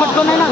పట్టుకోనైనా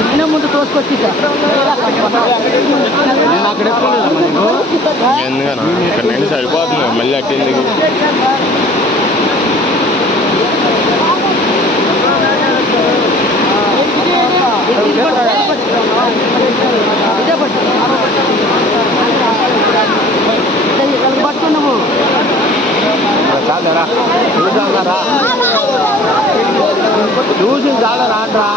నిన్న ముందు తోసుకొచ్చి నేను అక్కడ మళ్ళీ అక్కడ చూసి చాలా రాట్రా